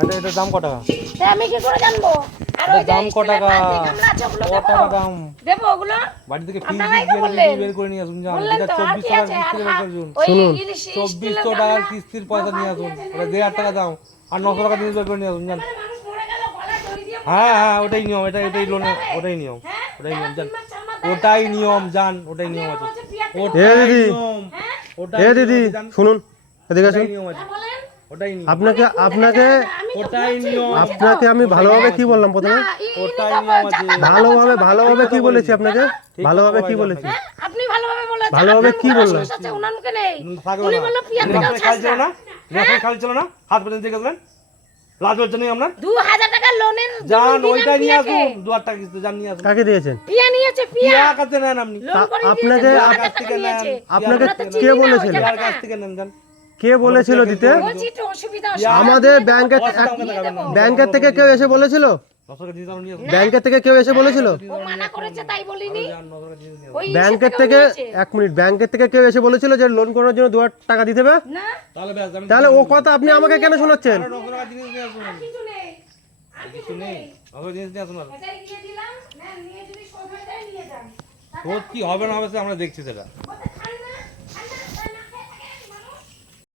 এটা দাম কত টাকা? আমি কি করে জানবো? আর ওই দাম কত টাকা? কত টাকা দাম দেবো ওগুলো? বাড়ি থেকে ফিস আপনারাই তো বললেন। বের করে নিয়ে আসুন। জান বললেন এটা তো, আর 2400 কি টাকার আছে? কিস্তি আর বের করুন। ওই শুনুন। ইলিশ 2400 টাকার কিস্তির পয়সা নিয়ে আসুন। এটা 1000 টাকা দাও আর 900 টাকা জিনিস বের করে নিয়ে আসুন। জান মানুষ মরে গেল গলায় দড়ি দিয়ে হ্যাঁ ওটাই নিয়ম। এটাই লোনে ওটাই নিয়ম। ওটাই নিয়ম জান। ওটাই নিয়ম জান। ওটাই নিয়ম আছে। এ দিদি, ওটাই এ দিদি শুনুন, এদিকে আসুন। নিয়ম আছে। ওটাই নিয়ম। আপনাকে আপনাকে ওটাই নিয়ম। আপনাকে আমি ভালোভাবে কি বললাম প্রথমে? ওটাই নিয়ম আছে। ভালোভাবে কি বলেছি আপনাকে? ভালোভাবে কি বলেছি? আপনি ভালোভাবে বলেছেন। ভালোভাবে কি বললাম? উনার মুখে নেই। থাকবে উনি না। বলল পিয়ার টাকা খালি ছিল না? খালি ছিল না? হাত পেতে দিয়ে গেলেন। লাজ হচ্ছে না আপনার? 2000 টাকা লোনের জান ওইটাই নিয়ে আসুন। 2000 টাকা কিস্তি জান নিয়ে আসুন। কাকে দিয়েছেন? পিয়া নিয়েছে পিয়া পিয়া কাছে নেন আপনি। লোন করে আপনাকে দিয়েছে, পিয়ার 2000 কাছ টাকা থেকে নেন। নিয়েছে। আপনাকে আমরা তো কে চিনি না বলেছিল? ওই পিয়ার টাকা। কাছ থেকে নেন জান। কে বলেছিল দিতে? বলছি একটু অসুবিধা আমাদের ব্যাংকের থেকে কেউ এসে বলেছিল? 900 টাকা দিয়ে দাও নিয়ে আসুন। ব্যাংকের থেকে কেউ এসে বলেছিল? ও মানা করেছে তাই বলিনি। জান 900 টাকা দিয়ে নিয়ে আসুন। ওই ব্যাংকের থেকে এক মিনিট, ব্যাংকের থেকে কেউ এসে বলেছিল যে লোন করার জন্য 2000 টাকা দিতে হবে? না তাহলে ব্যাস আমি তাহলে ও কথা আপনি আমাকে কেন শোনাচ্ছেন? 900 টাকা জিনিস নিয়ে আসুন। কিছু নেই। আর কিছু নেই। 900 জিনিস নিয়ে আসুন। এটাই দিয়ে দিলাম। না নিয়ে যদি শোধ হয়ে যায় নিয়ে যান। শোধ কি হবে না হবে সে আমরা দেখছি সেটা।